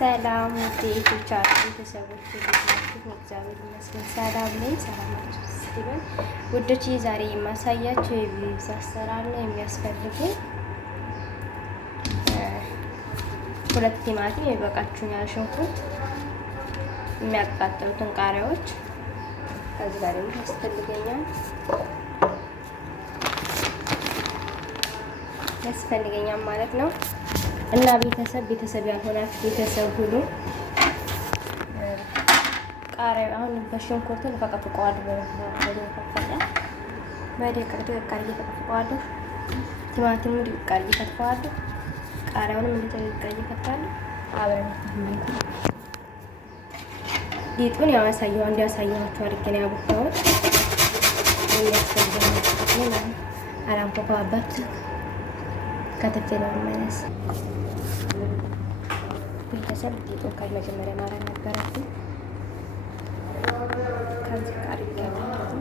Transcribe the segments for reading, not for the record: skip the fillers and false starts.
ሰላም ውዴቶች ቤተሰቦች ናችሁ? እግዚአብሔር ይመስገን ሰላም ነኝ። ሰላማችሁ ይስጥልኝ ውዶች። ዛሬ የማሳያችሁ የቪዛ አሰራር ነው። የሚያስፈልጉ ሁለት ቲማቲም ይበቃችሁኛል፣ ሽንኩርት፣ የሚያቃጥሉትን ቃሪያዎች ከዚህ ጋር ያስፈልገኛል ማለት ነው። እና ቤተሰብ ያልሆናችሁ ቤተሰብ ሁሉ ቃሪያ አሁን በሽንኩርት ፈቀፍቀዋለሁ። በደቂቃ እየፈቀፍቀዋለሁ። ቲማቲሙን ደቂቃ እየከትፈዋለሁ። ቃሪያውንም እንደዚህ ደቂቃ እየከትፋለሁ። አብረን ሊጡን እንዲያሳየኋችሁ አድርጌ ነው ያቦካሁት። የሚያስፈልገው አላንኮኳበት ከተፌ ነው መለስ ቤተሰብ ሊጡን ከመጀመሪያ ማረግ ነበረብኝ። ከዚህ ጋር ይገባል።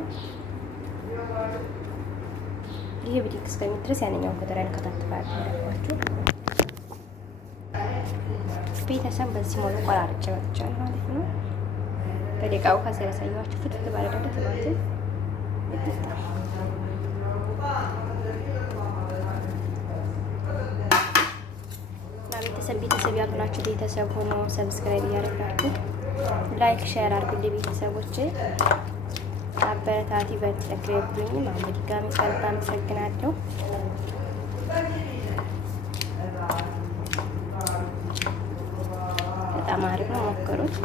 ይሄ ብዲክ እስከሚድረስ ያንኛው ኮተራን ከታተፋለሁ ያለባችሁ ቤተሰብ በዚህ ሞሉ ቆራርጬ ወጥቻለሁ ማለት ነው። በደቂቃው ከዚህ ያሳየኋችሁ ፍትፍት ባለደደ ቲማቲም ቤተሰብ ያልሆናችሁ ቤተሰብ ሆኖ ሰብስክራይብ እያደረጋችሁ ላይክ ሼር አድርጉልኝ። ቤተሰቦቼ አበረታቲ በተክሬብኝ ማለት ድጋሚ ከልብ አመሰግናለሁ። በጣም አሪፍ ነው፣ ሞክሩት።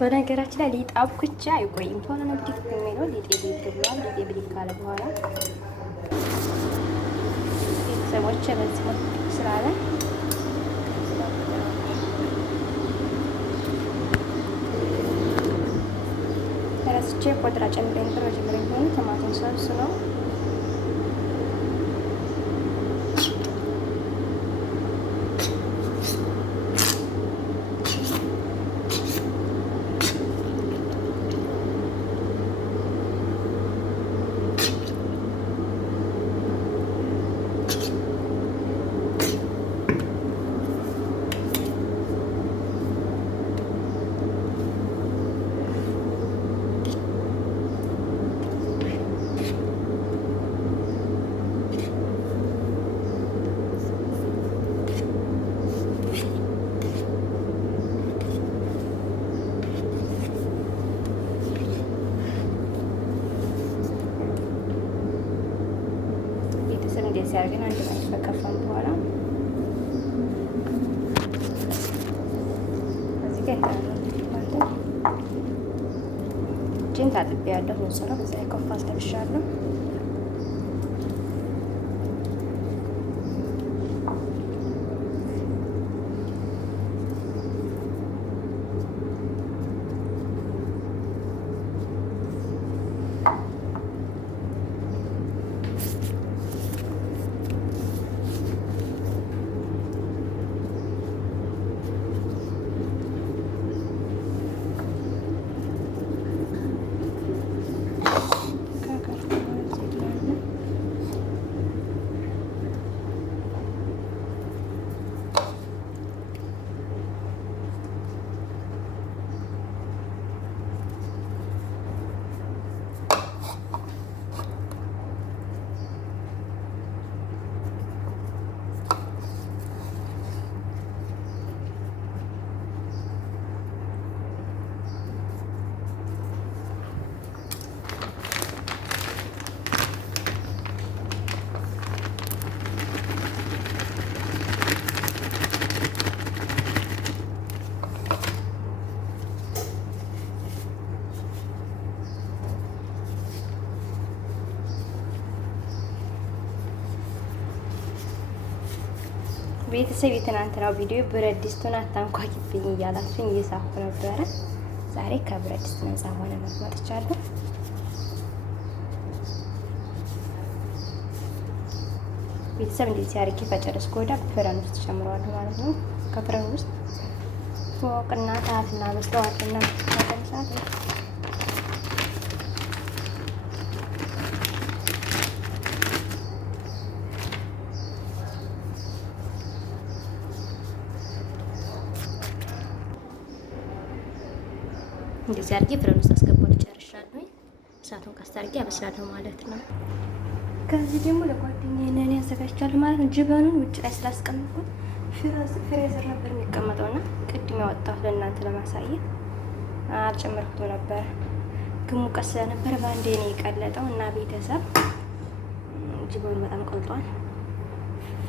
በነገራችን ላይ ሊጥ አብኩቻ አይቆይም፣ ቶሎ ነው ብዲክ የሚለው። ሊጤ ብሏል። ሊጤ ብዲክ ካለ በኋላ ቤተሰቦቼ በዚህ መልኩ ስላለ ረስቼ ቆጥራ ጨምሬ ነበር። መጀመሪያ ሆኑ ቲማቲም ሰብስ ነው እንደዚህ አድርገን አንድ ላይ ከከፋን በኋላ እዚህ ጋር እጄን ታጥቤያለሁ። ንጹህ ነው። በዛ ኮፋ አስለብሻለሁ። ቤተሰብ የትናንትናው ቪዲዮ ብረት ድስቱን አታንኳኪብኝ እያላችሁኝ እየሳኩ ነበረ። ዛሬ ከብረት ድስት ነፃ ሆነ መጥቻለሁ። ቤተሰብ እንደዚህ አድርጌ ከጨረስኩ ወዲያ ፍረን ውስጥ ጨምረዋለሁ ማለት ነው። ከፍረን ውስጥ ፎቅና ታትና በስተዋልና ተቀምሳት እንደዚህ አድርጌ ፍረን ውስጥ አስገባለሁ። ጨርሻለሁ። እሳቱን ቀስ አድርጌ አበስላለሁ ማለት ነው። ከዚህ ደግሞ ለጓደኛዬ ነን ያዘጋጅቻለሁ ማለት ነው። ጅበኑን ውጭ ላይ ስላስቀመጥኩት ፍሬዘር ነበር የሚቀመጠውና ቅድም ያወጣሁት ለእናንተ ለማሳየት አልጨመርኩትም ነበር፣ ግን ሙቀት ስለነበረ በአንዴ ነው የቀለጠው እና ቤተሰብ ጅበኑ በጣም ቀልጧል።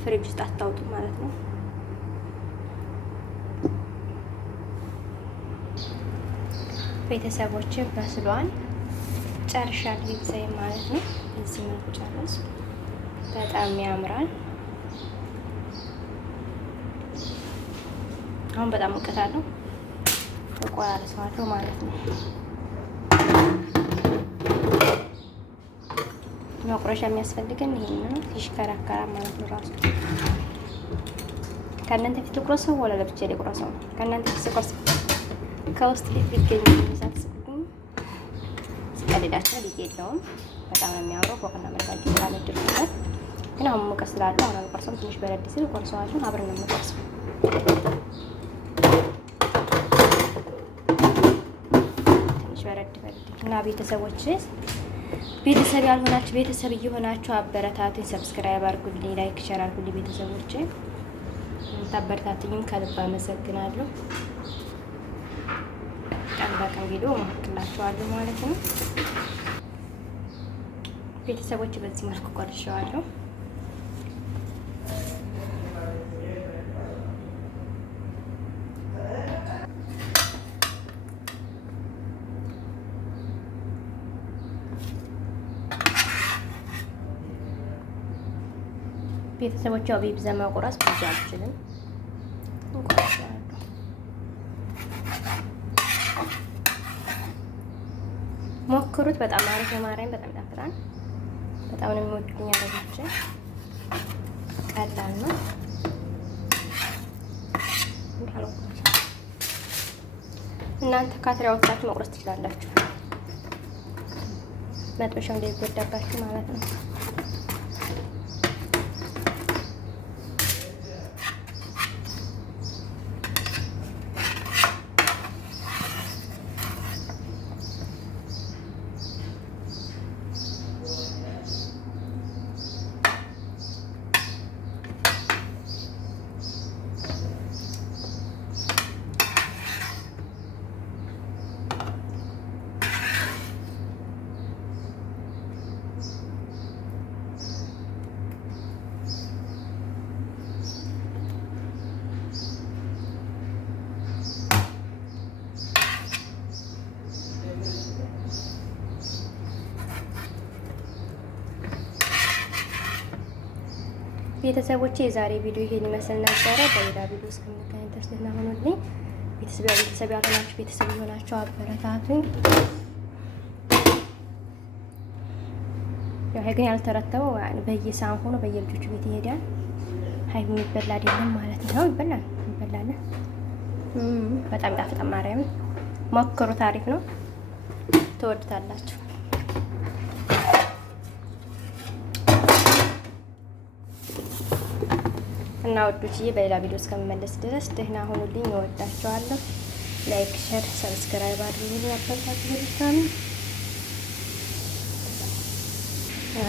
ፍሪጅ ውስጥ አታውጡ ማለት ነው። ቤተሰቦች በስሏል። ጨርሻለሁ ቤተሰብ ማለት ነው። እዚህ መልኩ ጨረስ። በጣም ያምራል። አሁን በጣም ሙቀት አለው። እቆራርሰዋለሁ ማለት ነው። መቁረሻ የሚያስፈልገን ይሄን ነው። ይሽከረከራል ማለት ነው። ራሱ ከእናንተ ፊት ልቁረሰው ወላ ለብቻ ልቁረሰው? ከእናንተ ፊት ስቆርስ ከውስጥ ሊገኝ ይዛት ቀልዳቸው ልጅ የለውም። በጣም ነው የሚያምረው። ፎቅና መርካቶ ካለ ድርጅት ግን አሁን ሙቀት ስላለው አሁን አልቆርሰውም። ትንሽ በረድ ሲል ቆርሰዋለሁ። አብረን ነው የምንቆርሰው። ትንሽ በረድ እና ቤተሰቦች ቤተሰብ ያልሆናችሁ ቤተሰብ እየሆናችሁ አበረታቱኝ። ሰብስክራይብ አድርጉልኝ፣ ላይክ ሼር አድርጉልኝ። ቤተሰቦች ታበረታቱኝም ከልብ አመሰግናለሁ። ቀን በቀን ቪዲዮ ማክላችኋለሁ ማለት ነው። ቤተሰቦች በዚህ መልኩ ቆርሼዋለሁ። ቤተሰቦች ያው ቢብዛ መቁረስ ብዙ አልችልም። ሞክሩት። በጣም አሪፍ ነው። ማርያም በጣም ይጣፍጣል። በጣም ነው የሚወዱኝ አረቦች። ቀላል ነው። እናንተ ካትሪያ ወጣችሁ መቁረስ ትችላላችሁ። መጥበሻው እንዳይጎዳባችሁ ማለት ነው። ቤተሰቦቼ የዛሬ ቪዲዮ ይሄን ይመስል ነበረ። በሌላ ቪዲዮ እስከምንገናኝ ድረስ ደህና ሁኑልኝ። ቤተሰብ ያልሆናችሁ ቤተሰብ የሆናችሁ አበረታቱኝ። ያው ግን ያልተረተበው በየሳም ሆኖ በየልጆቹ ቤት ይሄዳል። ሀይ የሚበላ አይደለም ማለት ነው። ይበላል። በጣም ጣፍጣ። ማርያም ሞክሩት። አሪፍ ነው። ትወዱታላችሁ። እና ወዶችዬ በሌላ ቪዲዮ እስከምመለስ ድረስ ደህና ሁኑልኝ። እወዳችኋለሁ። ላይክ፣ ሼር፣ ሰብስክራይብ አድርጉ። አበረታቱኝ።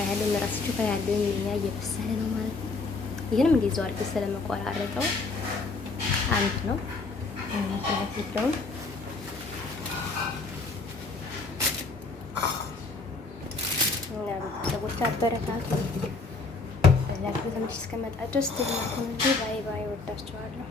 ያለው ምራስችሁ ያለው የኛ እየበሰለ ነው ማለት ነው። ይሄንም እንደዛው አድርገን ስለመቆራረጠው አንድ ነው ማለት ነው። እና ቤተሰቦች አበረታቱኝ። ላይክ በተመች እስከመጣ ድረስ ባይ ባይ። ወዳችኋለሁ።